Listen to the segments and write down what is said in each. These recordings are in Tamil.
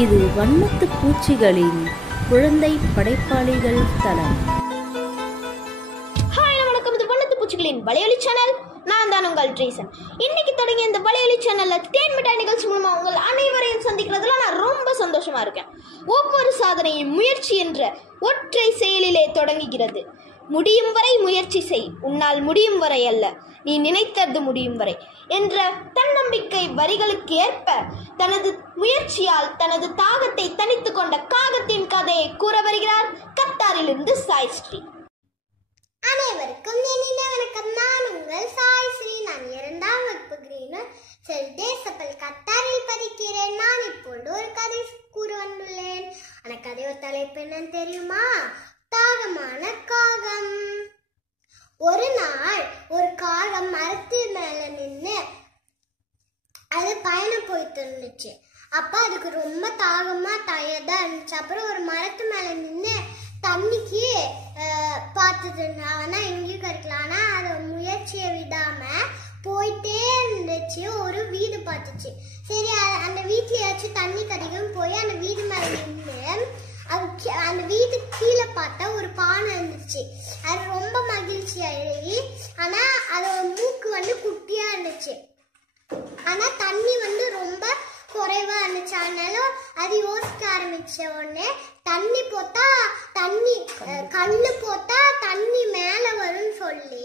இது வண்ணத்து பூச்சிகளின் குழந்தை படைப்பாளிகள் தளம். ஹாய், வணக்கம். இது வண்ணத்து பூச்சிகளின் வலையொலி சேனல். நான் தான் உங்கள் ட்ரீசன். இன்னைக்கு தொடங்கிய இந்த வலையொலி சேனல்ல தேன் மிட்டாய் நிகழ்ச்சி மூலமா உங்கள் அனைவரையும் சந்திக்கிறதுல நான் ரொம்ப சந்தோஷமா இருக்கேன். ஒவ்வொரு சாதனையும் முயற்சி என்ற ஒற்றை செயலிலே தொடங்குகிறது. முடியும் வரை முயற்சி செய், உன்னால் முடியும் வரை அல்ல, நீ நினைத்தது முடியும் வரை என்ற தன்னம்பிக்கை வரிகளுக்கு ஏற்ப தனது முயற்சியால் தனது தாகத்தை தனித்து கொண்ட காகத்தின் கதையை கூற வருகிறார் கத்தாரிலிருந்து சாய் ஸ்ரீ. அனைவருக்கும் இனிய வணக்கம். நான் உங்கள் சாய் ஸ்ரீ. நான் 2ஆம் வகுப்பு கிரீனர் தேசப்பல் கத்தாரில் படிக்கிறேன். நான் இப்பொழுது ஒரு கதை கூற வந்துள்ளேன். அந்த கதையோட தலைப்பு என்னன்னு தெரியுமா? தாகமான காகம். ஒரு நாள் ஒரு காகம் மரத்து மேல நின்று அது பயணம் போயிட்டு இருந்துச்சு. அப்ப அதுக்கு ரொம்ப தாகமா டயர்டா இருந்துச்சு. அப்புறம் ஒரு மரத்து மேல நின்று தண்ணிக்கு பார்த்துட்டு இருந்தான். ஆனா எங்கேயும் கிடைக்கல. ஆனா அது முயற்சியை விடாம போயிட்டே இருந்துச்சு. ஒரு வீடு பார்த்துச்சு. சரி, அந்த வீட்லயாச்சும் தண்ணி கிடைக்கும் போய் அந்த வீடு மேல நின்று அந்த வீட்டு கீழே பார்த்தா ஒரு பானை இருந்துச்சு. அது ரொம்ப மகிழ்ச்சி ஆகி, ஆனா அதோட மூக்கு குட்டியா இருந்துச்சு. ஆனா தண்ணி ரொம்ப குறைவா இருந்துச்சு. அதனால அது யோசிக்க ஆரம்பிச்ச உடனே தண்ணி போட்டா கல்லு போட்டா தண்ணி மேல வரும்னு சொல்லி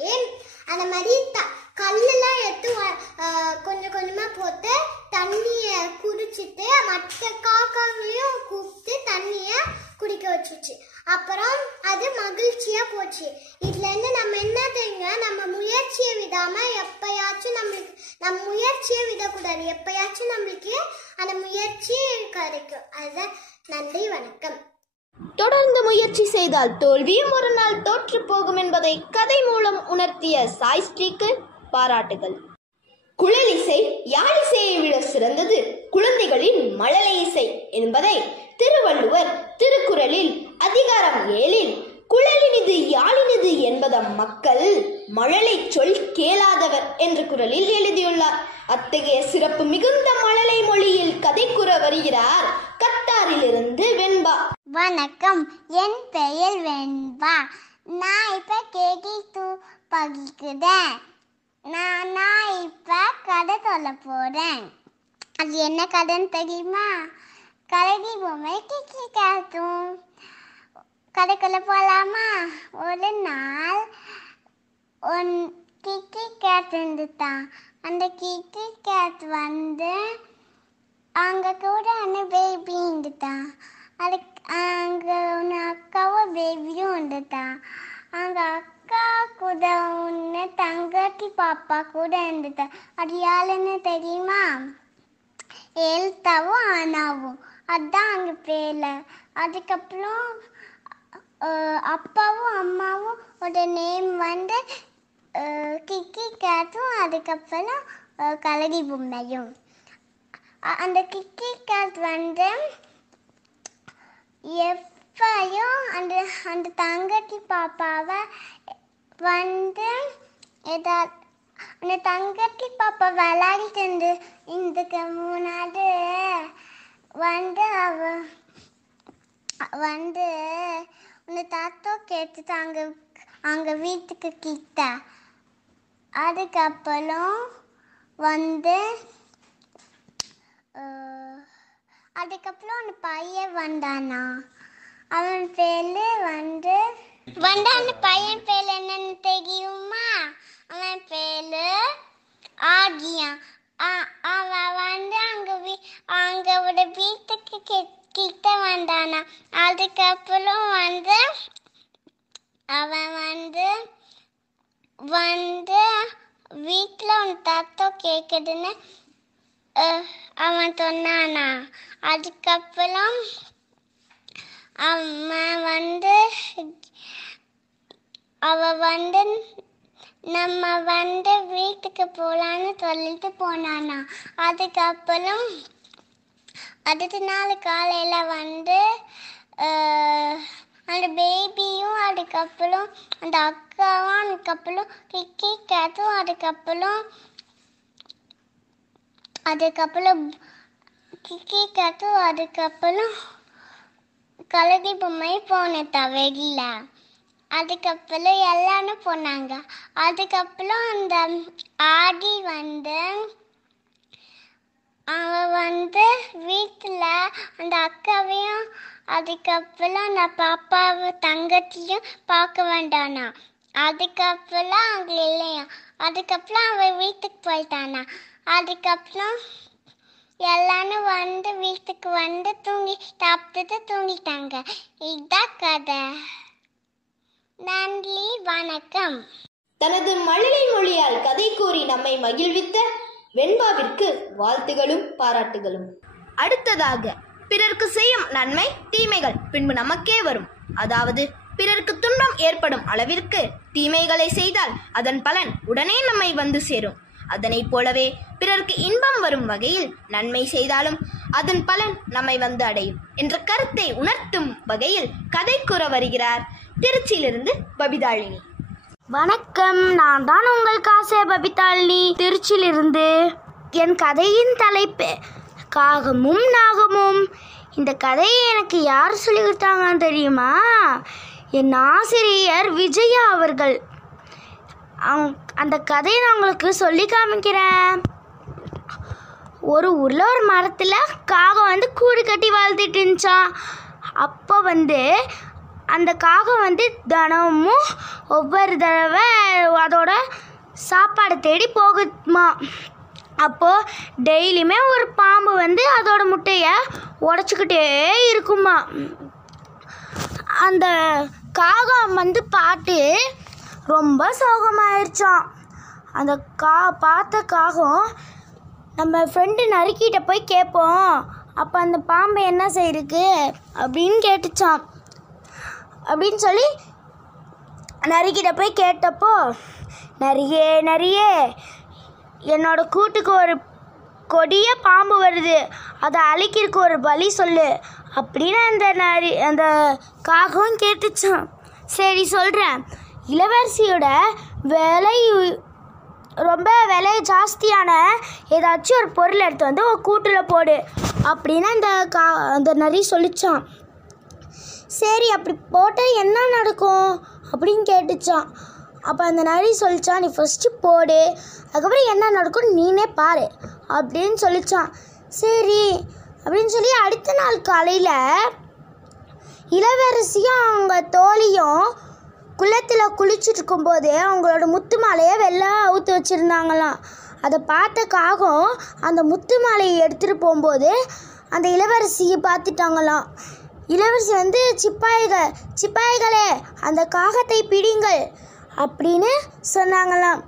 அந்த மாதிரி கல்லுலாம் எடுத்து கொஞ்சம் கொஞ்சமா போட்டு தண்ணிய குடிச்சிட்டு மற்ற காக்காங்களையும் கூப்பிட்டு தண்ணிய குடிக்க வச்சுச்சு. அப்புறம் அது மகிழ்ச்சியா போச்சு. இதுல இருந்து நம்ம என்ன தெரியுங்க, நம்ம முயற்சியை விடாம எப்பயாச்சும் நம்ம முயற்சியை விடக்கூடாது. எப்பயாச்சும் நம்மளுக்கு அந்த முயற்சி கிடைக்கும். அதுதான். நன்றி, வணக்கம். தொடர்ந்து முயற்சி செய்தால் தோல்வியும் ஒரு நாள் தோற்று போகும் என்பதை கதை மூலம் உணர்த்திய சாய் ஸ்ரீக்கு பாராட்டுகள். குழலிசை யாழிசையை விட சிறந்தது குழந்தைகளின் மழலை இசை என்பதை திருவள்ளுவர் திருக்குறளில் அதிகாரம் 7 குழலினிது யாழினிது என்பத மக்கள் மழலை சொல் கேளாதவர் என்ற குறளில் எழுதியுள்ளார். அத்தகைய சிறப்பு மிகுந்த மழலை மொழியில் கதை கூற வருகிறார் கத்தாரிலிருந்து வெண்பா. வணக்கம், என் பெயர் வெண்பா. நான் இப்ப கேஜி 2 படிக்கிறேன். நான் இப்ப கதை சொல்ல போறேன். அது என்ன கதைன்னு தெரியுமா? கலடி பொம்மை கிக்கி காட்டும். கதைக்குள்ள போலாமா? ஒரு நாள் கிக்கி கேட் இருந்துட்டான். அந்த கிக்கி கேட் அங்க கூட பேபி இருந்துட்டான். அதுக்கு அங்க ஒன்று அக்காவும் பேபியும் இருந்துட்டான். அங்க அக்கா கூட ஒன்று தங்கச்சி பாப்பா கூட இருந்துட்டான். அது யாருன்னு தெரியுமா? எழுத்தாவும் ஆனாவும். அதுதான் அங்கே பேர்ல. அதுக்கப்புறம் அப்பாவும் அம்மாவும் ஒரு நேம் கிக்கி கேட்டும், அதுக்கப்புறம் கலடி பொம்மையும். அந்த கிக்கி கேட் எப்பயும் அந்த தங்கச்சி பாப்பாவை ஏதாவது அந்த தங்கச்சி பாப்பா விளையாடிட்டு இதுக்கு முன்னாடி அவ உன்னை தாத்தா கேட்டுட்டு அங்க வீட்டுக்கு கிட்ட. அதுக்கப்புறம் அதுக்கப்புறம் அந்த பையன் வந்தானா. அவன் பேரு அந்த பையன் பேரு என்னன்னு தெரியுமா? அவன் பேரு ஆகியா. அவன் அங்க வீட்டுக்கு கிட்ட வந்தானா. அதுக்கப்புறம் அவன் வீட்டுல உன் தாத்தா கேக்குதுன்னு அவன் சொன்னானா. அதுக்கப்புறம் அவ நம்ம வீட்டுக்கு போலான்னு சொல்லிட்டு போனானா. அதுக்கப்புறம் அடுத்த நாள் காலையில அந்த பேபியும், அதுக்கப்புறம் அந்த அக்காவும், அதுக்கப்புறம் கிக்கி கேட்டும், அதுக்கப்புறம் கிரிக்கெட்டு அதுக்கப்புறம் கலடி பொம்மை போனதா வெளியில. அதுக்கப்புறம் எல்லாரும் போனாங்க. அதுக்கப்புறம் அந்த ஆடி அவன் வீட்டில் அந்த அக்காவையும் அதுக்கப்புறம் அந்த பாப்பாவை தங்கத்தையும் பார்க்க வேண்டானா. அதுக்கப்புறம் அவங்க இல்லையா. அதுக்கப்புறம் அவன் வீட்டுக்கு போயிட்டானா. அதுக்கப்புறம் எல்லாரும் வீட்டுக்கு தூங்கி சாப்பிட்டுட்டு தூங்கிட்டாங்க. இதுதான் கதை. நன்றி, வணக்கம். தனது மழலை மொழியால் கதை கூறி நம்மை மகிழ்வித்த வெண்பாவிற்கு வாழ்த்துகளும் பாராட்டுகளும். அடுத்ததாக, பிறருக்கு செய்யும் நன்மை தீமைகள் பின்பு நமக்கே வரும். அதாவது பிறருக்கு துன்பம் ஏற்படும் அளவிற்கு தீமைகளை செய்தால் அதன் பலன் உடனே நம்மை வந்து சேரும். அதனைப் போலவே பிறருக்கு இன்பம் வரும் வகையில் நன்மை செய்தாலும் அதன் பலன் நம்மை வந்து அடையும் என்ற கருத்தை உணர்த்தும் வகையில் கதை கூற வருகிறார் திருச்சியிலிருந்து பபிதாளினி. வணக்கம், நான் தான் உங்கள் காசே பபிதாளினி, திருச்சியிலிருந்து. என் கதையின் தலைப்பு காகமும் நாகமும். இந்த கதையை எனக்கு யார் சொல்லி கொடுத்தாங்கன்னு தெரியுமா? என் ஆசிரியர் விஜயா அவர்கள். அந்த கதையை நான் உங்களுக்கு சொல்லி காமிக்கிறேன். ஒரு ஊரில் ஒரு மரத்தில் காகம் கூடு கட்டி வாழ்ந்துட்டு இருந்துச்சான். அப்போ அந்த காகம் தினமும் ஒவ்வொரு தடவை அதோட சாப்பாடு தேடி போகுமா. அப்போது டெய்லியுமே ஒரு பாம்பு அதோட முட்டையை உடச்சிக்கிட்டே இருக்குமா. அந்த காகம் பார்த்து ரொம்ப சோகமாயிருச்சான். அந்த பார்த்த காகம், நம்ம ஃப்ரெண்டு நறுக்கிட்ட போய் கேட்போம், அப்போ அந்த பாம்பை என்ன செய்யிருக்கு அப்படின்னு கேட்டுச்சான். அப்படின்னு சொல்லி நறுக்கிட்ட போய் கேட்டப்போ, நரியே என்னோட கூட்டுக்கு ஒரு கொடிய பாம்பு வருது, அதை அழிக்கிறதுக்கு ஒரு வழி சொல்லு அப்படின்னு அந்த காகம் கேட்டுச்சான். சரி சொல்கிறேன். இளவரசியோட ரொம்ப விலை ஜாஸ்தியான ஏதாச்சும் ஒரு பொருள் எடுத்து ஒரு கூட்டில் போடு அப்படின்னு அந்த நரி சொல்லிச்சான். சரி, அப்படி போட்டால் என்ன நடக்கும் அப்படின்னு கேட்டுச்சான். அப்போ அந்த நரி சொல்லிச்சான், நீ ஃபஸ்ட்டு போடு, அதுக்கப்புறம் என்ன நடக்கும்னு நீனே பாரு அப்படின்னு சொல்லிச்சான். சரி அப்படின்னு சொல்லி அடுத்த நாள் காலையில் இளவரசியும் அவங்க தோழியும் குளத்தில் குளிச்சுட்டு இருக்கும்போது அவங்களோட முத்து மாலையை வெளில அவுத்து வச்சுருந்தாங்களாம். அதை பார்த்த காகம் அந்த முத்து மாலையை எடுத்துகிட்டு போகும்போது அந்த இளவரசியை பார்த்துட்டாங்களாம். இளவரசி சிப்பாய்களே அந்த காகத்தை பிடிங்கள் அப்படின்னு சொன்னாங்களாம்.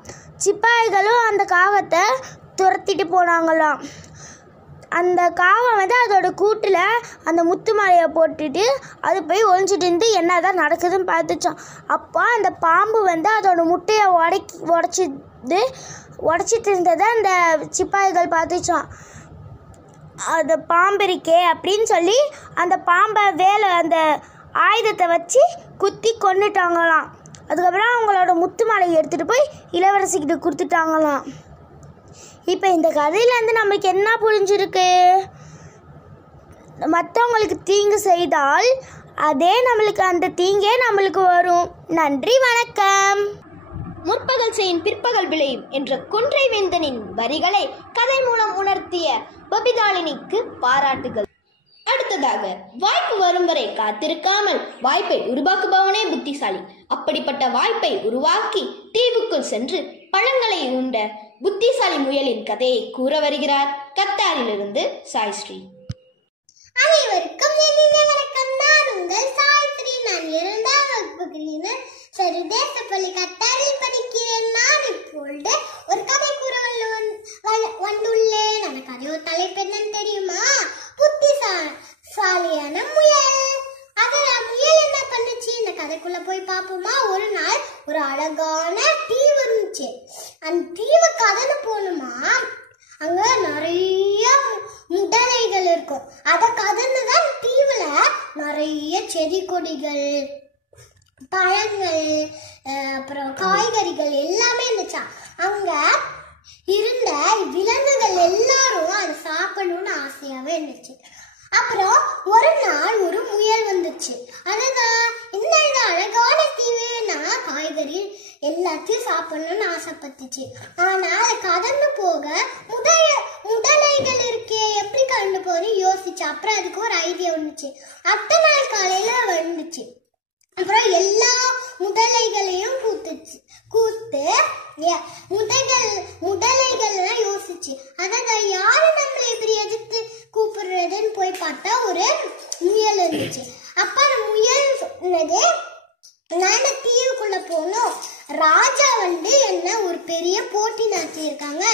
சிப்பாய்களும் அந்த காகத்தை துரத்திட்டு போனாங்களாம். அந்த காகம் அதோட கூட்டில் அந்த முத்து மாலையை போட்டுட்டு அது போய் ஒழிஞ்சிட்டு என்ன தான் நடக்குதுன்னு பார்த்துச்சான். அப்போ அந்த பாம்பு அதோட முட்டையை உடச்சிட்டு இருந்ததை அந்த சிப்பாய்கள் பார்த்துச்சான். அது பாம்பு இருக்கே அப்படின்னு சொல்லி அந்த பாம்பை அந்த ஆயுதத்தை வச்சு குத்தி கொன்னுட்டாங்களாம். அதுக்கப்புறம் அவங்களோட முத்து மாலையை எடுத்துகிட்டு போய் இளவரசிக்கிட்ட கொடுத்துட்டாங்களாம். இப்போ இந்த கதையிலேருந்து நம்மளுக்கு என்ன புரிஞ்சிருக்கு? மற்றவங்களுக்கு தீங்கு செய்தால் அதே அந்த தீங்கே நம்மளுக்கு வரும். நன்றி, வணக்கம். முற்பகல் செய்யும் பிற்பகல் விளையும் என்ற கொன்றை வேந்தனின் வரிகளை கதை மூலம் உணர்த்திய பபிதாளினிக்கு பாராட்டுகள். அடுத்ததாக, வாய்ப்பு வரும் வரை காத்திருக்காமல் வாய்ப்பை உருவாக்குபவனே புத்திசாலி. அப்படிப்பட்ட வாய்ப்பை உருவாக்கி தீவுக்குள் சென்று பழங்களை உண்ட புத்திசாலி முயலின் கதையை கூற வருகிறார் கத்தாரிலிருந்து சாய்ஸ்ரீ. அனைவருக்கும் வணக்கம். நான் உங்கள் சாய்ஸ்ரீ. நான் 2ஆம் வகுப்பு கிரீனர் சர்வதேசப்பள்ளி கத்தாரில் படிக்கிறேன். நான் இப்பொழுது ஒரு கதை கூற வந்துள்ளேன். அந்த கதையோட தலைப்பு என்னன்னு தெரியுமா? புத்திசாலியான முயல். அதுல முயல் என்ன பண்ணுச்சு? இந்த கதைக்குள்ள போய் பார்ப்போமா? ஒரு நாள் ஒரு அழகான தீவு இருந்துச்சு. அந்த தீவு கதன்னு போகணுமா, அங்க நிறைய முதலைகள் இருக்கும். அத கதன்னுதான் தீவுல நிறைய செடி கொடிகள், பழங்கள், அப்புறம் காய்கறிகள் எல்லாமே இருந்துச்சா. அங்க இருந்த விலங்குகள் எல்லாரும் அதை சாப்பிடணும்னு ஆசையாவே இருந்துச்சு. அப்புறம் ஒரு நாள் ஒரு முயல் வந்துச்சு. அதுதான் இந்த அழகான தீவு, நான் காய்கறி எல்லாத்தையும் சாப்பிடணும்னு ஆசைப்பட்டுச்சு. ஆனா அதை கடந்து போக முதலைகள் இருக்கே, எப்படி கடந்து போறேன்னு யோசிச்சு. அப்புறம் அதுக்கு ஒரு ஐடியா வந்துச்சு. அடுத்த நாள் காலையில வந்துச்சு. அப்புறம் எல்லா முதலைகளையும் கூத்து முதலைகள்லாம் யோசிச்சு, அதான் யாரு நம்மளை இப்படி எதிர்த்து கூப்பிடுறதுன்னு போய் பார்த்தா ஒரு முயல் இருந்துச்சு. அப்ப அந்த முயல் சொன்னது, நான் தீவுக்குள்ள போனோம், ராஜா என்ன ஒரு பெரிய போட்டி நடத்தியிருக்காங்க,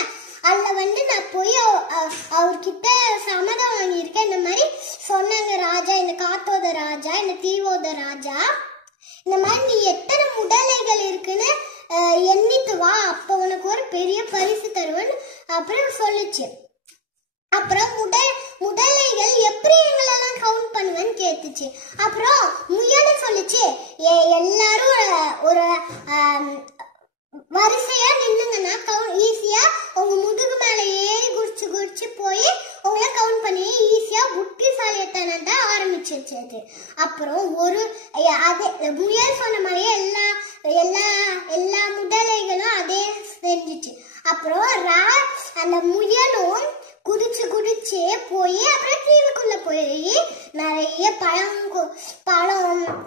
அதுல நான் போய் அவர்கிட்ட சம்மதம் வாங்கியிருக்கேன். இந்த மாதிரி சொன்னாங்க ராஜா, இந்த காத்தோட ராஜா, இந்த தீவோட ராஜா, இந்த மாதிரி நீ எத்தனை முதலைகள் இருக்குன்னு எண்ணிட்டு வா, அப்ப உனக்கு ஒரு பெரிய பரிசு தருவேன்னு அப்புறம் சொல்லிச்சு. அப்புறம் முதலைகள் எப்படி எங்களெல்லாம் கவுண்ட் பண்ணுவேன்னு கேட்டுச்சு. அப்புறம் முயல் சொல்லிச்சு, எல்லாரும் ஒரு வரிசையா நின்னுங்கன்னா ஈஸியா உங்க முதுகு மேல ஏறி குடிச்சு போய் உங்களை கவுண்ட் பண்ணி ஈஸியா புத்திசாலித்தனத்தை ஆரம்பிச்சிருச்சு. அப்புறம் அதே முயல் சொன்ன மாதிரியே எல்லா முதலைகளும் அதே செஞ்சிச்சு. அப்புறம் அந்த முயலும் குதிச்சு போய் அப்புறம் தீவுக்குள்ள போய் நிறைய பழம்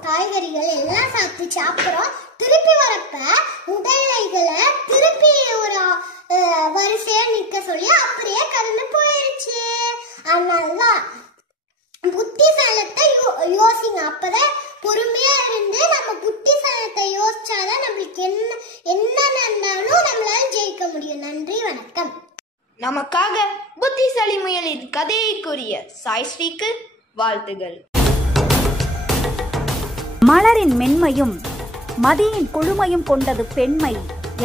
காய்கறிகள் எல்லாம் சாப்பிட்டுச்சு. அப்புறம் திருப்பி வரப்ப முதலைகளை திருப்பி ஒரு வரிசையா நிக்க சொல்லி அப்படியே கடந்து போயிடுச்சு. அதனாலதான் புத்திசாலத்தை யோசிங்க. அப்பதான் பொறுமையா இருந்து நம்ம புத்திசாலத்தை யோசிச்சாதான் நம்மளுக்கு என்ன நடந்தாலும் நம்மளால ஜெயிக்க முடியும். நன்றி, வணக்கம். நமக்காக புத்திசாலி முயலின் கதையை கூறிய சாய்ஸ்ரீக்கு வாழ்த்துகள். மலரின் மென்மையும் மதியின் குழுமையும் கொண்டது பெண்மை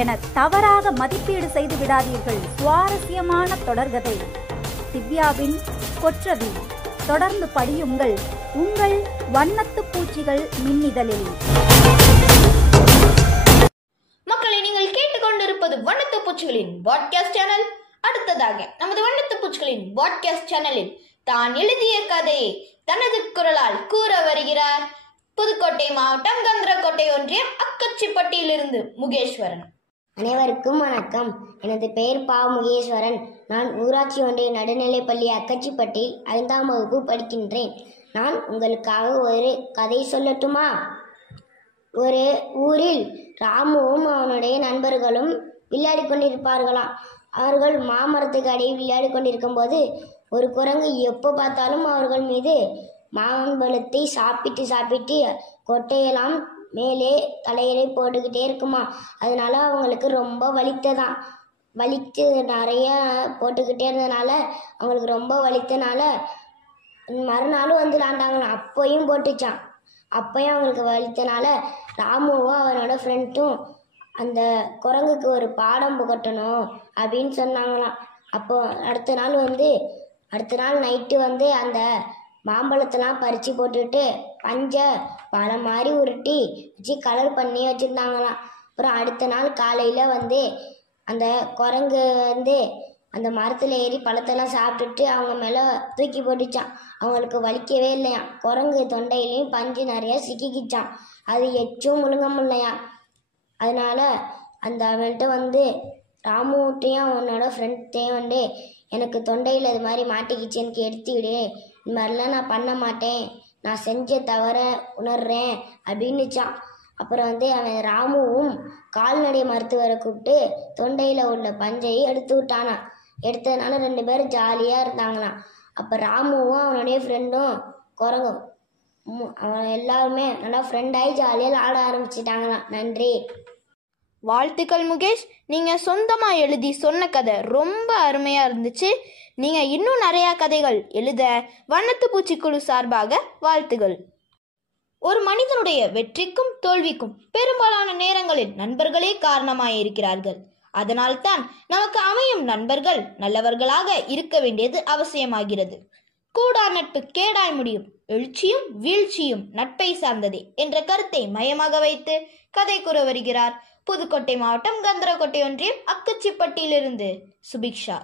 என தவறாக மதிப்பீடு செய்து விடாதீர்கள். சுவாரஸ்யமான தொடர்கதை திவ்யாவின் கொற்றவி. தொடர்ந்து படியுங்கள் உங்கள் வண்ணத்து பூச்சிகள் மின்னிதழில். மக்களை, நீங்கள் கேட்டுக்கொண்டிருப்பது வண்ணத்து பூச்சிகளின் பாட்காஸ்ட் சேனல். அடுத்ததாக நமது வண்ணத்து பூச்சிகளின் பாட்காஸ்ட் சேனலில் தான் எழுதிய கதையை தனது குரலால் கூற வருகிறார் புதுக்கோட்டை மாவட்டம் கந்தரக்கோட்டை ஒன்றியம் அக்கச்சிப்பட்டியிலிருந்து முகேஸ்வரன். அனைவருக்கும் வணக்கம். எனது பெயர் பா முகேஸ்வரன். நான் ஊராட்சி ஒன்றிய நடுநிலைப்பள்ளி அக்கச்சிப்பட்டி 5ஆம் வகுப்பு படிக்கின்றேன். நான் உங்களுக்காக ஒரு கதை சொல்லட்டுமா? ஒரு ஊரில் ராமுவும் அவனுடைய நண்பர்களும் விளையாடி கொண்டிருப்பார்களாம். அவர்கள் மாமரத்துக்கு அடியில் விளையாடி கொண்டிருக்கும் போது ஒரு குரங்கு எப்போ பார்த்தாலும் அவர்கள் மீது மாம்பழத்தை சாப்பிட்டு கொட்டையெல்லாம் மேலே தலையிலே போட்டுக்கிட்டே இருக்குமா. அதனால அவங்களுக்கு ரொம்ப வலித்து நிறைய போட்டுக்கிட்டே இருந்ததுனால அவங்களுக்கு ரொம்ப வலித்தனால மறுநாளும் வந்து விளாண்டாங்களாம். அப்போயும் போட்டுச்சான். அப்போயும் அவங்களுக்கு வலித்தனால ராமுவும் அவனோட ஃப்ரெண்டும் அந்த குரங்குக்கு ஒரு பாடம் புகட்டணும் அப்படின்னு சொன்னாங்களாம். அப்போ அடுத்த நாள் நைட்டு அந்த மாம்பழத்தெல்லாம் பறித்து போட்டுட்டு பஞ்சை பழம் மாதிரி உருட்டி வச்சு கலர் பண்ணி வச்சுருந்தாங்களாம். அப்புறம் அடுத்த நாள் காலையில் அந்த குரங்கு அந்த மரத்தில் ஏறி பழத்தெல்லாம் சாப்பிட்டுட்டு அவங்க மேலே தூக்கி போட்டுச்சான். அவங்களுக்கு வலிக்கவே இல்லையாம். குரங்கு தொண்டையிலையும் பஞ்சு நிறையா சிக்கிக்கிச்சான். அது எச்சும் முழுங்க முடியலையாம். அதனால அவன்கிட்ட ராமுட்டையும் அவனோட ஃப்ரெண்ட்டையும் எனக்கு தொண்டையில் இது மாதிரி மாட்டிக்கிச்சு, எனக்கு எடுத்து விடு, இந்த மாதிரிலாம் நான் பண்ண மாட்டேன், நான் செஞ்ச தவற உணர்றேன் அப்படின்னுச்சான். அப்புறம் அவன் ராமுவும் கால்நடை மருத்துவரை கூப்பிட்டு தொண்டையில் உள்ள பஞ்சையை எடுத்து விட்டானா. எடுத்ததுனால 2 பேரும் ஜாலியாக இருந்தாங்களாம். அப்போ ராமுவும் அவனுடைய ஃப்ரெண்டும் குரங்கும் அவன் எல்லாருமே நல்லா ஃப்ரெண்டாகி ஜாலியாக ஆட ஆரம்பிச்சிட்டாங்களாம். நன்றி. வாழ்த்துக்கள் முகேஷ். நீங்கள் சொந்தமாக எழுதி சொன்ன கதை ரொம்ப அருமையாக இருந்துச்சு. நீங்கள் இன்னும் நிறையா கதைகள் எழுத வண்ணத்து பூச்சிக்குழு சார்பாக வாழ்த்துகள். ஒரு மனிதனுடைய வெற்றிக்கும் தோல்விக்கும் பெரும்பாலான நேரங்களில் நண்பர்களே காரணமாயிருக்கிறார்கள். அதனால்தான் நமக்கு அமையும் நண்பர்கள் நல்லவர்களாக இருக்க வேண்டியது அவசியமாகிறது. கூடா நட்பு கேடாய் முடியும், எழுச்சியும் வீழ்ச்சியும் நட்பை சார்ந்ததே என்ற கருத்தை மையமாக வைத்து கதை கூற வருகிறார் புதுக்கோட்டை மாவட்டம் கந்தரக்கோட்டை ஒன்றியம் அக்கச்சிப்பட்டியிலிருந்து சுபிக்ஷா.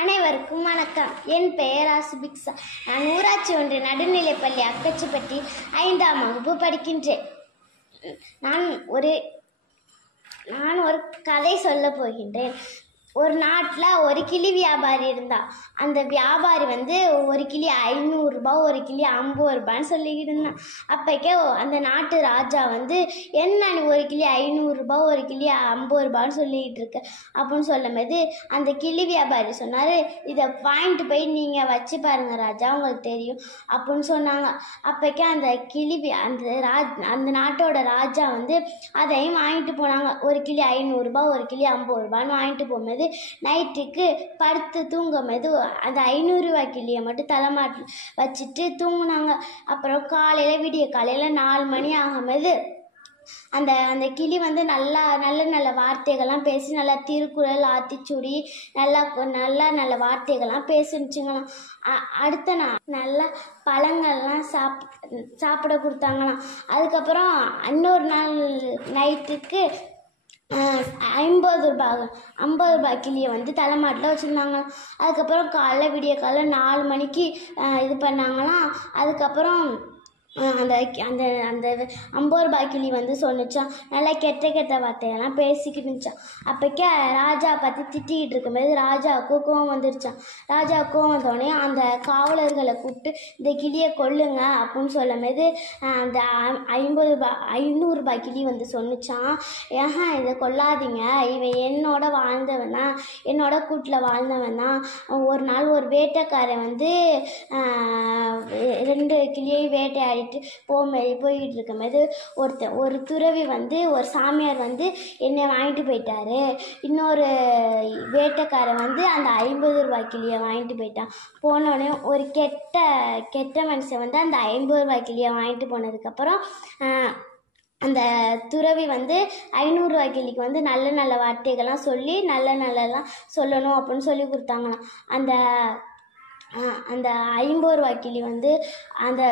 அனைவருக்கும் வணக்கம். என் பெயர் சுபிக்ஷா. நான் ஊராட்சி ஒன்றிய நடுநிலைப்பள்ளி அக்கச்சிப்பட்டி 5ஆம் வகுப்பு படிக்கின்றேன். நான் ஒரு கதை சொல்ல போகின்றேன். ஒரு நாட்டில் ஒரு கிளி வியாபாரி இருந்தான். அந்த வியாபாரி ஒரு கிளி 500 ரூபாய், ஒரு கிளி 50 ரூபான்னு சொல்லிக்கிட்டு இருந்தான். அப்போக்கே அந்த நாட்டு ராஜா என்ன நீ ஒரு கிளி 500 ரூபாய், ஒரு கிளி 50 ரூபான்னு சொல்லிக்கிட்டு இருக்க அப்படின்னு சொல்லும் போது அந்த கிளி வியாபாரி சொன்னார், இதை வாங்கிட்டு போய் நீங்கள் வச்சு பாருங்க ராஜா, உங்களுக்கு தெரியும் அப்படின்னு சொன்னாங்க. அப்போக்கே அந்த நாட்டோட ராஜா அதையும் வாங்கிட்டு போனாங்க. ஒரு கிளி 500 ரூபாய், ஒரு கிளி 50 ரூபான்னு வாங்கிட்டு போகும்போது நைட்டுக்கு படுத்து தூங்கும் போது அந்த 500 ரூபாய் கிளியை மட்டும் தலைமாட்டில் வச்சுட்டு தூங்குனாங்க. அப்புறம் விடிய காலையில் 4 மணி ஆகும்போது அந்த கிளி நல்ல வார்த்தைகள்லாம் பேசி நல்லா திருக்குறள், ஆத்திச்சூடி நல்ல வார்த்தைகள்லாம் பேசிச்சுங்களாம். அடுத்த நாள் நல்ல பழங்கள்லாம் சாப்பிட கொடுத்தாங்களாம். அதுக்கப்புறம் இன்னொரு நாள் நைட்டுக்கு 50 ரூபாய் கிளியை தலைமாட்டில் வச்சுருந்தாங்க. அதுக்கப்புறம் விடிய காலைல 4 மணிக்கு இது பண்ணாங்களாம். அதுக்கப்புறம் அந்த அந்த அந்த 50 ரூபாய் கிளி சொன்னிச்சான், நல்லா கெட்ட வார்த்தையெல்லாம் பேசிக்கிட்டு இருந்துச்சான். அப்போக்கே ராஜா பார்த்து திட்டிக்கிட்டு இருக்கும்போது ராஜாவுக்கும் கோவம் வந்துருச்சான். ராஜாவுக்கு கோவம் வந்தோடனே அந்த காவலர்களை கூப்பிட்டு இந்த கிளியை கொல்லுங்க அப்படின்னு சொல்லும் போது அந்த 500 ரூபாய் கிளி சொன்னிச்சான், இதை கொல்லாதீங்க, இவன் என்னோட வாழ்ந்தவனா, என்னோட கூட்டில் வாழ்ந்தவனா. ஒரு நாள் ஒரு வேட்டைக்காரன் 2 கிளியை வேட்டையாடி போய்கிட்டு இருக்கும்போது ஒரு துறவி ஒரு சாமியார் என்னை வாங்கிட்டு போயிட்டாரு. இன்னொரு வேட்டைக்காரன் அந்த 50 ரூபாய் கிளியை வாங்கிட்டு போயிட்டான். போனோடனே ஒரு கெட்ட மனுஷன் அந்த 50 ரூபாய் கிளியை வாங்கிட்டு போனதுக்கப்புறம் அந்த துறவி 500 ரூபாய் கிளிக்கு நல்ல வார்த்தைகள்லாம் சொல்லி நல்லலாம் சொல்லணும் அப்படின்னு சொல்லி கொடுத்தாங்களாம். அந்த 50 ரூபாய் கிளி அந்த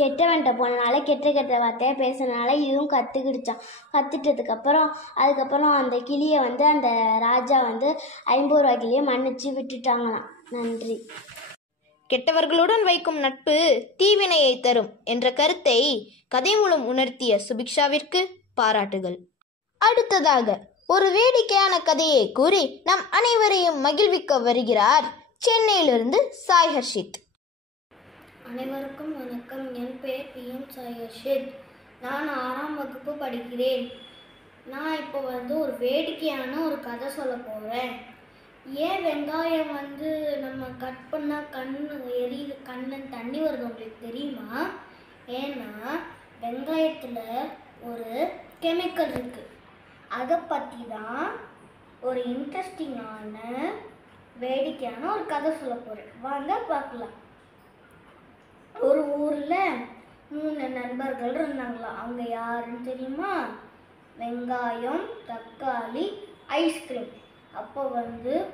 கெட்டவன்ட்ட போனனால கெட்ட வார்த்தையாக பேசுனதுனால இதுவும் கற்றுட்டதுக்கப்புறம் அதுக்கப்புறம் அந்த கிளியை அந்த ராஜா 50 ரூபாய் கிளியை மன்னிச்சு விட்டுட்டாங்களாம். நன்றி. கெட்டவர்களுடன் வைக்கும் நட்பு தீவினையை தரும் என்ற கருத்தை கதை மூலம் உணர்த்திய சுபிக்ஷாவிற்கு பாராட்டுகள். அடுத்ததாக ஒரு வேடிக்கையான கதையை கூறி நம் அனைவரையும் மகிழ்விக்க வருகிறார் சென்னையிலிருந்து சாய் ஹர்ஷித். அனைவருக்கும் வணக்கம். என் பெயர் PM சாய் ஹர்ஷித். நான் 6ஆம் வகுப்பு படிக்கிறேன். நான் இப்போ ஒரு வேடிக்கையான ஒரு கதை சொல்ல போகிறேன். ஏன் வெங்காயம் நம்ம கட் பண்ணால் கண்ணு தண்ணி வருது உங்களுக்கு தெரியுமா? ஏன்னா வெங்காயத்தில் ஒரு கெமிக்கல் இருக்குது. அதை பற்றி தான் ஒரு இன்ட்ரெஸ்டிங்கான வேடிக்கையான ஒரு கதை சொல்ல போகிறேன். வாங்க பார்க்கலாம். ஒரு ஊரில் 3 நண்பர்கள் இருந்தாங்களாம். அவங்க யாருன்னு தெரியுமா? வெங்காயம், தக்காளி, ஐஸ்கிரீம். அப்போ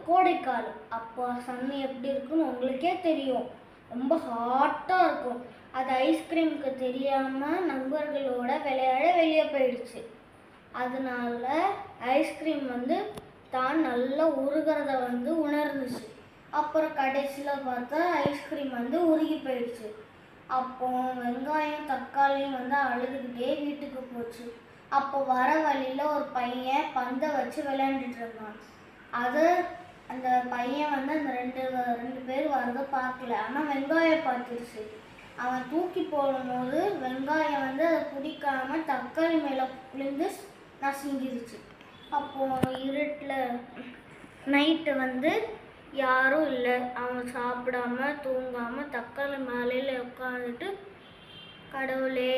கோடைக்காலம். அப்போ சன் எப்படி இருக்குன்னு உங்களுக்கே தெரியும், ரொம்ப ஹாட்டாக இருக்கும். அது ஐஸ்கிரீமுக்கு தெரியாமல் நண்பர்களோட விளையாட வெளியே போயிடுச்சு. அதனால ஐஸ்கிரீம் தான் நல்லா உருகிறத உணர்ந்துச்சு. அப்புறம் கடைசியில் பார்த்தா ஐஸ்கிரீம் உருகி போயிடுச்சு. அப்போ வெங்காயம் தக்காளியும் அழுதுகிட்டே வீட்டுக்கு போச்சு. அப்போ வர வழியில் ஒரு பையன் பந்தை வச்சு விளையாண்டுட்டு இருந்தான். அந்த பையன் அந்த ரெண்டு பேர் வரதை பார்க்கல. ஆனால் வெங்காயம் பார்த்துருச்சு. அவன் தூக்கி போடும்போது வெங்காயம் அதை பிடிக்காம தக்காளி மேலே விழுந்து நசுங்கிருச்சு. அப்போது இருட்டில் நைட்டு யாரும் இல்லை. அவன் சாப்பிடாம தூங்காமல் தக்காளி மேலையில் உட்காந்துட்டு, கடவுளே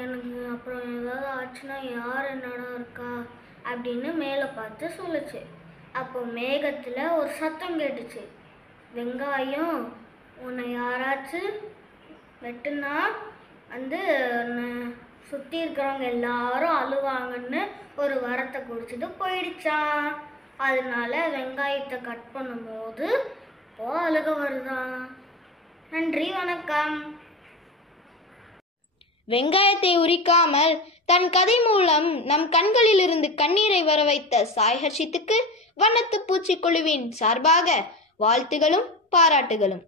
எனக்கு அப்புறம் ஏதாவது ஆச்சுன்னா யார் என்னடா இருக்கா அப்படின்னு மேலே பார்த்து சொல்லுச்சு. அப்போ மேகத்தில் ஒரு சத்தம் கேட்டுச்சு, வெங்காயம் உன்னை யாராச்சும் வெட்டுனா சுற்றி இருக்கிறவங்க எல்லாரும் அழுவாங்கன்னு ஒரு வரத்தை குடிச்சிட்டு போயிடுச்சான். அதனால வெங்காயத்தை கட் பண்ணும்போது இப்போ அழுக வருதான். நன்றி, வணக்கம். வெங்காயத்தை உரிக்காமல் தன் கதை மூலம் நம் கண்களிலிருந்து கண்ணீரை வர வைத்த சாய் ஹர்ஷித்துக்கு வண்ணத்து பூச்சி குழுவின் சார்பாக வாழ்த்துகளும் பாராட்டுகளும்.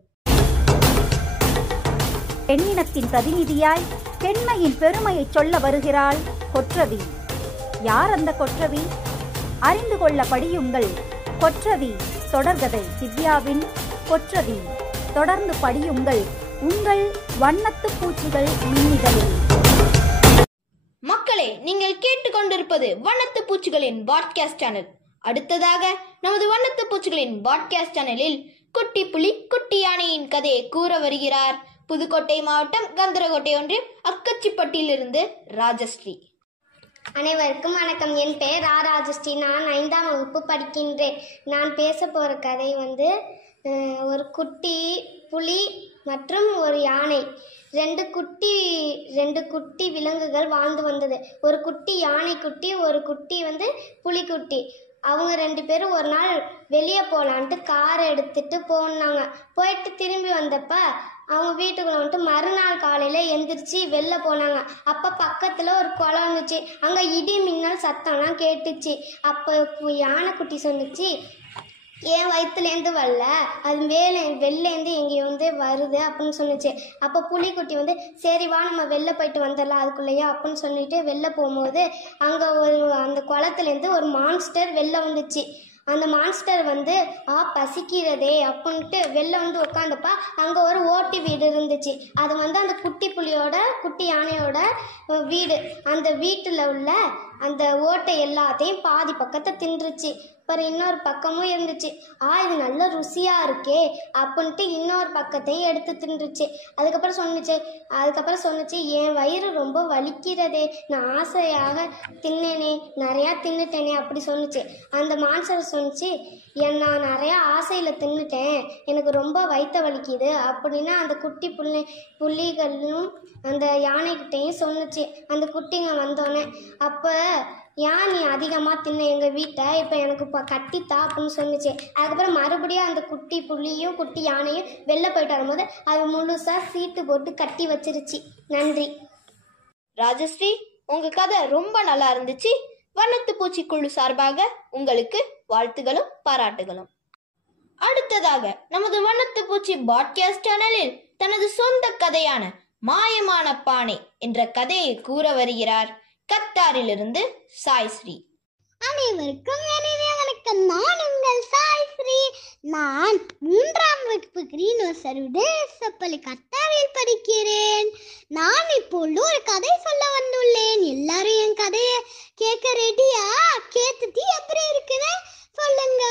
பெண்ணினத்தின் பிரதிநிதியாய் பெண்மையின் பெருமையை சொல்ல வருகிறாள் கொற்றவி. யார் அந்த கொற்றவி? அறிந்து கொள்ள படியுங்கள் கொற்றவி தொடர்கதை திவ்யாவின் கொற்றவி. தொடர்ந்து படியுங்கள் உங்கள் வண்ணத்து பூச்சிகள் மின்னிதழில். மக்களே, நீங்கள் கேட்டுக்கொண்டிருப்பது வண்ணத்து பூச்சிகளின் பாட்காஸ்ட் சேனல். அடுத்ததாக நமது வண்ணத்து பூச்சிகளின் பாட்காஸ்ட் சேனலில் குட்டி புலி குட்டி யானையின் கதையை கூற வருகிறார் புதுக்கோட்டை மாவட்டம் கந்தரகோட்டை ஒன்றியம் அக்கச்சிப்பட்டியிலிருந்து ராஜஸ்ரீ. அனைவருக்கும் வணக்கம். என் பெயர் ராஜஸ்ரீ. நான் 5ஆம் வகுப்பு படிக்கின்றேன். நான் பேச போகிற கதை ஒரு குட்டி புலி மற்றும் ஒரு யானை. ரெண்டு குட்டி விலங்குகள் வாழ்ந்து வந்தது. ஒரு குட்டி யானை குட்டி, ஒரு குட்டி புலிக்குட்டி. அவங்க 2 பேரும் ஒரு நாள் வெளியே போகலான்ட்டு காரை எடுத்துட்டு போயிட்டு திரும்பி வந்தப்ப அவங்க வீட்டுக்குள்ள மறுநாள் காலையில் எந்திரிச்சு வெளில போனாங்க. அப்போ பக்கத்தில் ஒரு குளம் இருந்துச்சு. அங்கே இடி மின்னல் சத்தம்லாம் கேட்டுச்சு. அப்போ யானைக்குட்டி சொன்னிச்சு, என் வயிற்றுலேருந்து வரல, அது வெளிலேருந்து எங்கேயோ வருது அப்படின்னு சொன்னிச்சு. அப்போ புலிக்குட்டி சரி வா நம்ம வெளில போயிட்டு வந்துடலாம் அதுக்குள்ளேயே அப்படின்னு சொல்லிட்டு வெளில போகும்போது அங்கே அந்த குளத்துலேருந்து ஒரு மான்ஸ்டர் வெளில வந்துச்சு. அந்த மான்ஸ்டர் பசிக்கிறதே அப்படின்ட்டு வெளில உட்காந்தப்பா அங்கே ஒரு ஓட்டு வீடு இருந்துச்சு. அது அந்த குட்டி யானையோட வீடு. அந்த வீட்டில் உள்ள அந்த ஓட்டை எல்லாத்தையும் பாதி பக்கத்தை தின்றுச்சு. அப்புறம் இன்னொரு பக்கமும் இருந்துச்சு. இது நல்ல ருசியாக இருக்கே அப்படின்ட்டு இன்னொரு பக்கத்தையும் எடுத்து தின்றுச்சு. அதுக்கப்புறம் சொன்னிச்சு என் வயிறு ரொம்ப வலிக்கிறதே, நான் ஆசையாக தின்னேனே, நிறையா தின்னுட்டேனே அப்படி சொன்னிச்சு. அந்த மான்ஸ்டர் சொன்னிச்சு, நான் நிறையா ஆசையில் தின்னுட்டேன், எனக்கு ரொம்ப வயிற்ற வலிக்குது அப்படின்னு அந்த குட்டி புலிகளும் அந்த யானைக்கிட்டையும் சொன்னிச்சு. அந்த குட்டிங்க வந்தோடனே அப்போ ஏன் நீ அதிகமாக தின்ன எங்கள் வீட்டை, இப்போ எனக்கு இப்போ கட்டித்தா அப்படின்னு சொன்னிச்சு. அதுக்கப்புறம் மறுபடியும் அந்த குட்டி புலியும் குட்டி யானையும் வெளில போயிட்டு வரும்போது அது முழுசாக சீட்டு போட்டு கட்டி வச்சிருச்சு. நன்றி. ராஜஸ்ரீ, உங்க கதை ரொம்ப நல்லா இருந்துச்சு. வண்ணத்து பூச்சி குழு சார்பாக உங்களுக்கு வாழ்த்துகளும் பாராட்டுகளும். அடுத்ததாக நமது வண்ணத்து பூச்சி பாட்காஸ்ட் சேனலில் தனது சொந்த கதையான மாயமான பானை என்ற கதையை கூற வருகிறார் கத்தாரிலிருந்து சாய்ஸ்ரீ. அனைவருக்கும் வணக்கம். நான் உங்கள் சாய்ஸ்ரீ. நான் 3ஆம் வகுப்பு கிரீன்வர்சர் தேசப்பள்ளி கத்தாரில் படிக்கிறேன். நான் இப்போது ஒரு கதை சொல்ல வந்துள்ளேன். எல்லாரும் என் கதையை கேட்க ரெடியா? கேட்டுட்டு எப்படி இருக்குன்னு சொல்லுங்க.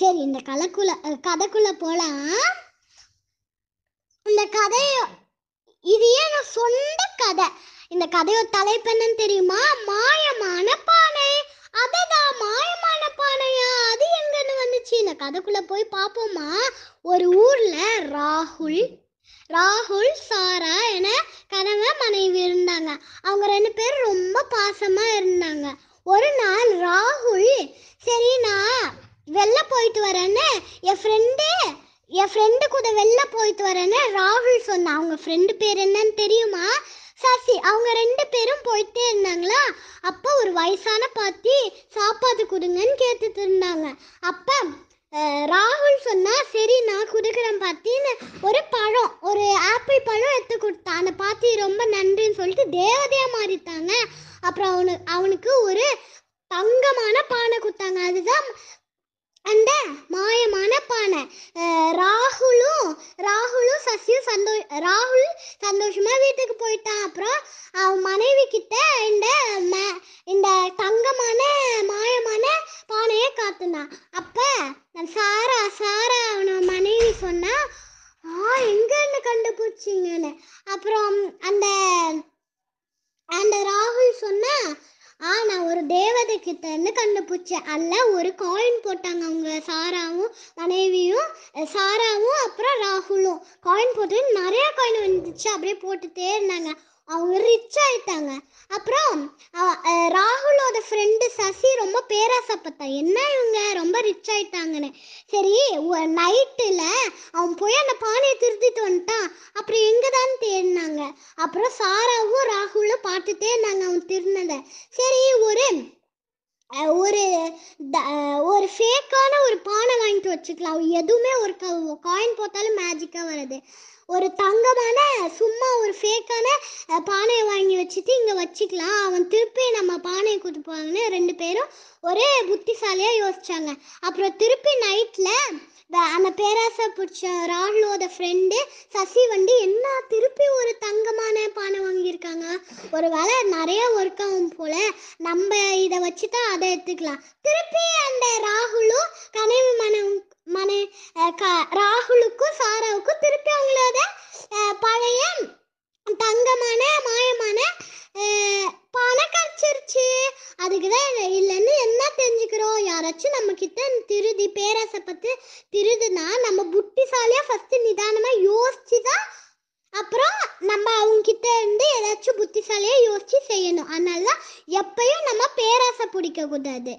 சரி, இந்த கதைக்குள்ள போலாம். இந்த கதையோ இது நான் சொந்த கதை. இந்த கதையோட தலைப்பு என்னன்னு தெரியுமா? மாயமான பானை. அததான் மாயமான பானையா, அது எங்கன்னு வந்துச்சு? இந்த கதைக்குள்ள போய் பார்ப்போமா? ஒரு ஊர்ல ராகுல் சாரா என கணவன் மனைவி இருந்தாங்க. அவங்க 2 பேரும் ரொம்ப பாசமா இருந்தாங்க. ஒரு நாள் ராகுல், சரி நான் வெளில போயிட்டு வரேன்னு என் ஃப்ரெண்டு கூட வெளில போயிட்டு வரேன்னு ராகுல் சொன்னான். அவங்க ஃப்ரெண்டு பேர் என்னன்னு தெரியுமா? சசி. அவங்க 2 பேரும் போயிட்டே இருந்தாங்களா. அப்போ ஒரு வயசான பாட்டி சாப்பாடு கொடுங்கன்னு கேட்டுட்டு இருந்தாங்க. அப்போ ராகுல் சொன்னா, சரி நான் கொடுக்குறேன் பாட்டின்னு ஒரு ஆப்பிள் பழம் எடுத்து கொடுத்தான். அந்த பாட்டி ரொம்ப நன்றின்னு சொல்லிட்டு தேவதையா மாறிட்டாங்க. அப்புறம் அவனுக்கு ஒரு தங்கமான பானை கொடுத்தாங்க. அதுதான் அந்த மாயமான பானை. ராகுலும் சசியும் ராகுல் சந்தோஷமா வீட்டுக்கு போயிட்டான். அப்புறம் அவன் மனைவி கிட்ட இந்த தங்கமான மாயமான பானையை காத்துனான். அப்ப சாரா அவன மனைவி சொன்னா, எங்க இருந்து கண்டுபிடிச்சிங்கன்னு. அப்புறம் அந்த ராகுல் சொன்னா, நான் ஒரு தேவதை கிட்ட இருந்து கண்டுபிடிச்சேன். அதில் ஒரு காயின் போட்டாங்க. அவங்க சாராவும் அப்புறம் ராகுலும் காயின் போட்டு நிறைய காயின் வந்துச்சு. அப்படியே போட்டுட்டே இருந்தாங்க. அவங்க ரிச் ஆயிட்டாங்க. அப்புறம் ராகுலோட ஃப்ரெண்டு சசி ரொம்ப பேராசைப்பட்டா, என்ன இவங்க ரொம்ப ரிச் ஆயிட்டாங்கன்னு. சரி, நைட்டில் அவன் போய் அந்த பானையை திருத்திட்டு வந்துட்டான். அப்புறம் எங்கே தான் தேடினாங்க. அப்புறம் சாராவும் ராகுலும் பார்த்துட்டே இருந்தாங்க அவன் திருநதை. சரி, ஒரு ஒரு ஃபேக்கான ஒரு பானை வாங்கிட்டு வச்சுக்கலாம். எதுவுமே ஒரு காயின் போட்டாலும் மேஜிக்காக வருது. ஒரு தங்கமான சும்மா ஒரு ஃபேக்கான பானையை வாங்கி வச்சுட்டு இங்கே வச்சுக்கலாம், அவன் திருப்பி நம்ம பானையை கொடுப்பாங்கன்னு 2 பேரும் ஒரே புத்திசாலியாக யோசிச்சாங்க. அப்புறம் திருப்பி நைட்டில் அந்த பேராசை பிடிச்ச ராகுலோட ஃப்ரெண்டு சசி என்ன திருப்பி ஒரு தங்கமான பானை வாங்கியிருக்காங்க, ஒரு வேளை நிறைய ஒர்க் ஆகும் போல, நம்ம இதை வச்சுட்டா அதை எடுத்துக்கலாம். திருப்பி அந்த ராகுலும் கனவு ராகுலுக்கும் சாராவுக்கும் திருப்பி அவங்களோட பழைய தங்கமான மாயமான பானை கிடைச்சிருச்சு. அதுக்குதான் இல்லைன்னு என்ன தெரிஞ்சுக்கிறோம், யாராச்சும் நம்ம கிட்ட பேராசைப்பட்டு திருதுனா நம்ம புத்திசாலியா ஃபர்ஸ்ட் நிதானமா யோசிச்சுதான் அப்புறம் நம்ம அவங்க கிட்ட இருந்து ஏதாச்சும் புத்திசாலியா யோசிச்சு செய்யணும். அதனாலதான் எப்பயும் நம்ம பேராசை பிடிக்க கூடாது.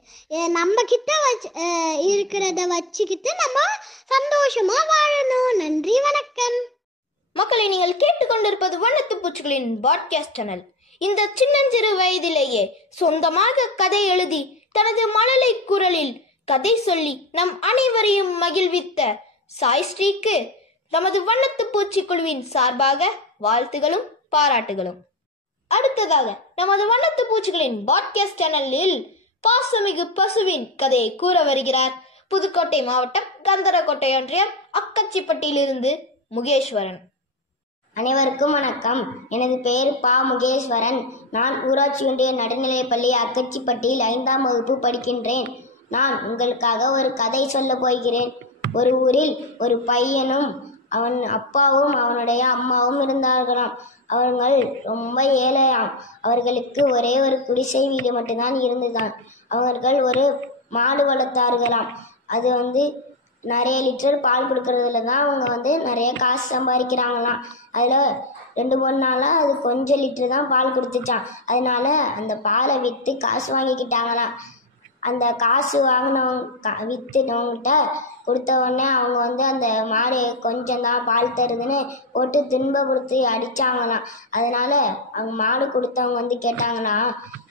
நம்ம கிட்ட இருக்கிறத வச்சுக்கிட்டு நம்ம சந்தோஷமா வாழணும். நன்றி, வணக்கம். மக்களை, நீங்கள் கேட்டுக்கொண்டிருப்பது வண்ணத்து பூச்சிகளின் பாட்காஸ்ட் சேனல். இந்த சின்னஞ்சிறு வயதிலேயே சொந்தமாக கதை எழுதி தனது மழலை குரலில் கதை சொல்லி நம் அனைவரையும் மகிழ்வித்த சாய்ஸ்ரீக்கு நமது வண்ணத்து பூச்சி குழுவின் சார்பாக வாழ்த்துகளும் பாராட்டுகளும். அடுத்ததாக நமது வண்ணத்து பூச்சிகளின் பாட்காஸ்ட் சேனலில் பாசமிகு பசுவின் கதையை கூற வருகிறார் புதுக்கோட்டை மாவட்டம் கந்தரக்கோட்டை ஒன்றியம் அக்கச்சிப்பட்டியிலிருந்து முகேஸ்வரன். அனைவருக்கும் வணக்கம். எனது பெயர் பா. முகேஸ்வரன். நான் ஊராட்சி ஒன்றிய நடுநிலைப்பள்ளி அக்கச்சிப்பட்டியில் 5ஆம் வகுப்பு படிக்கின்றேன். நான் உங்களுக்காக ஒரு கதை சொல்ல போகிறேன். ஒரு ஊரில் ஒரு பையனும் அவன் அப்பாவும் அவனுடைய அம்மாவும் இருந்தார்களாம். அவர்கள் ரொம்ப ஏழையாம். அவர்களுக்கு ஒரே ஒரு குடிசை வீடு மட்டும்தான் இருந்துதான். அவர்கள் ஒரு மாடு வளர்த்தார்களாம். அது நிறைய லிட்டர் பால் கொடுக்கறதுல தான் அவங்க நிறைய காசு சம்பாதிக்கிறாங்களாம். அதில் 2-3 நாளாக அது கொஞ்சம் லிட்டர் தான் பால் கொடுத்துச்சான். அதனால அந்த பாலை விற்று காசு வாங்கிக்கிட்டாங்களாம். அந்த காசு விற்றுனவங்கிட்ட கொடுத்த உடனே அவங்க அந்த மாடு கொஞ்சம் தான் பால் தருதுன்னு போட்டு துன்பப்படுத்தி அடித்தாங்களாம். அதனால் அவங்க மாடு கொடுத்தவங்க கேட்டாங்கன்னா,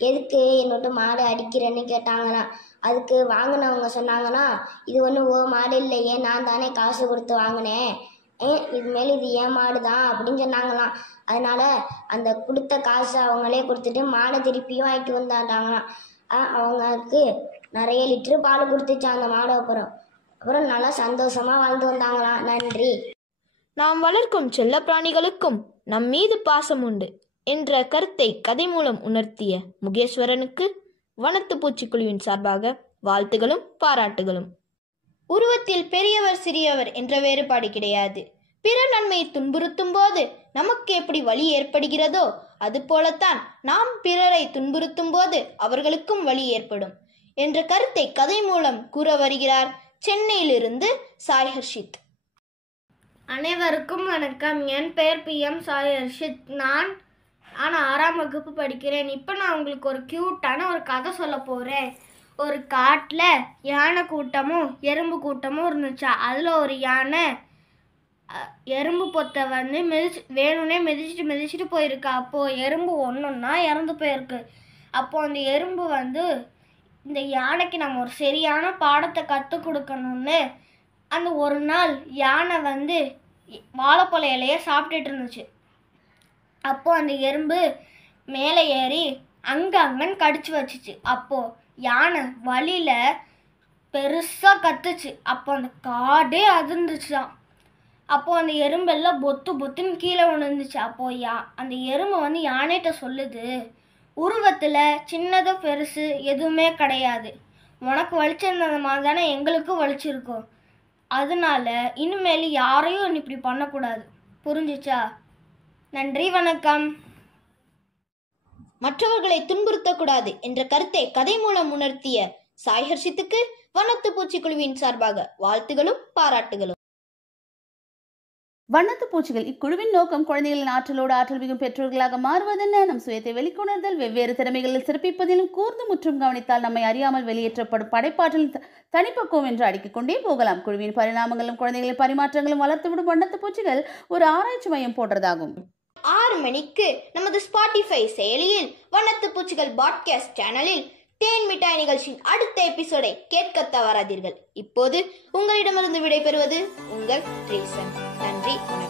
எதுக்கு என்னோட மாடு அடிக்கிறேன்னு கேட்டாங்களாம். அதுக்கு வாங்கினவங்க சொன்னாங்கன்னா, இது ஒன்றும் மாடு இல்லையே, நான் தானே காசு கொடுத்து வாங்கினேன், இதுமாரி இது ஏன் மாடு தான் அப்படின்னு சொன்னாங்களாம். அதனால் அந்த கொடுத்த காசை அவங்களே கொடுத்துட்டு மாடை திருப்பியும் வாங்கிட்டு வந்தாங்களாம். அவங்களுக்கு நிறைய லிட்டரு பால் கொடுத்துச்சான் அந்த மாடு. அப்புறம் நல்லா சந்தோஷமா வாழ்ந்து வந்தாங்களாம். நன்றி. நாம் வளர்க்கும் செல்ல பிராணிகளுக்கும் நம் மீது பாசம் உண்டு என்ற கருத்தை கதை மூலம் உணர்த்திய முகேஸ்வரனுக்கு வனத்து பூச்சிக்குழுவின் சார்பாக வாழ்த்துகளும் பாராட்டுகளும். உருவத்தில் பெரியவர் சிறியவர் என்ற வேறுபாடு கிடையாது. பிற நன்மையை துன்புறுத்தும் போது நமக்கு எப்படி வலி ஏற்படுகிறதோ அதுபோலத்தான் நாம் பிறரை துன்புறுத்தும் போது அவர்களுக்கும் வலி ஏற்படும் என்ற கருத்தை கதை மூலம் கூற வருகிறார் சென்னையிலிருந்து சாய் ஹர்ஷித். அனைவருக்கும் வணக்கம். என் பெயர் PM சாய் ஹர்ஷித். நான் 6ஆம் வகுப்பு படிக்கிறேன். இப்போ நான் உங்களுக்கு ஒரு க்யூட்டான ஒரு கதை சொல்ல போகிறேன். ஒரு காட்டில் யானை கூட்டமும் எறும்பு கூட்டமும் இருந்துச்சா. அதில் ஒரு யானை எறும்பு பொத்தை வேணும்னே மிதிச்சுட்டு போயிருக்கா. அப்போது எறும்பு ஒன்றுன்னா இறந்து போயிருக்கு. அப்போது அந்த எறும்பு இந்த யானைக்கு நம்ம ஒரு சரியான பாடத்தை கற்றுக் கொடுக்கணும்னு அந்த ஒரு நாள் யானை வாழைப்பழ இலையை சாப்பிட்டுட்டு இருந்துச்சு. அப்போது அந்த எறும்பு மேலே ஏறி அங்கன்னு கடிச்சு வச்சுச்சு. அப்போது யானை வழியில் பெருசாக கத்துச்சு. அப்போ அந்த காடே அதிர்ந்துச்சுதான். அப்போது அந்த எறும்பெல்லாம் பொத்துன்னு கீழே விழுந்துச்சு. அப்போது அந்த எறும்பு யானைகிட்ட சொல்லுது, உருவத்தில் சின்னதோ பெருசு எதுவுமே கிடையாது. உனக்கு வலிச்சிருந்த மாதிரி தானே எங்களுக்கும் வலிச்சிருக்கும். அதனால இனிமேல் யாரையும் இப்படி பண்ணக்கூடாது, புரிஞ்சிச்சா? நன்றி, வணக்கம். மற்றவர்களை துன்புறுத்தக்கூடாது என்ற கருத்தை கதை மூலம் உணர்த்திய சாய் ஹர்ஷித்துக்கு வனத்து பூச்சிக்குழுவின் சார்பாக வாழ்த்துகளும் பாராட்டுகளும். வண்ணத்து பூச்சிகள் இக்குழுவின் நோக்கம் குழந்தைகளின் ஆற்றலோடு ஆற்றல் மிகும் பெற்றோர்களாக மாறுவதென்ன, நம் சுயத்தை வெளிக்கொணர்தல், வெவ்வேறு திறமைகளில் சிறப்பிப்பதிலும் கூர்ந்து முற்றும் கவனித்தால் நம்மை அறியாமல் வெளியேற்றப்படும் படைப்பாற்றல் தனிப்பக்குவம் என்று அடுக்கிக் கொண்டே போகலாம். குழுவின் பரிணாமங்களும் குழந்தைகளின் பரிமாற்றங்களும் வளர்த்துவிடும் வண்ணத்து பூச்சிகள் ஒரு ஆராய்ச்சி மையம் போன்றதாகும். 6 மணிக்கு நமது ஸ்பாட்டிஃபை செயலியில் வண்ணத்து பூச்சிகள் பாட்காஸ்ட் சேனலில் தேன் மிட்டாய் நிகழ்ச்சியின் அடுத்த எபிசோடை கேட்க தவறாதீர்கள். இப்போது உங்களிடமிருந்து விடைபெறுவது உங்கள் ட்ரீசன். நன்றி, வணக்கம்.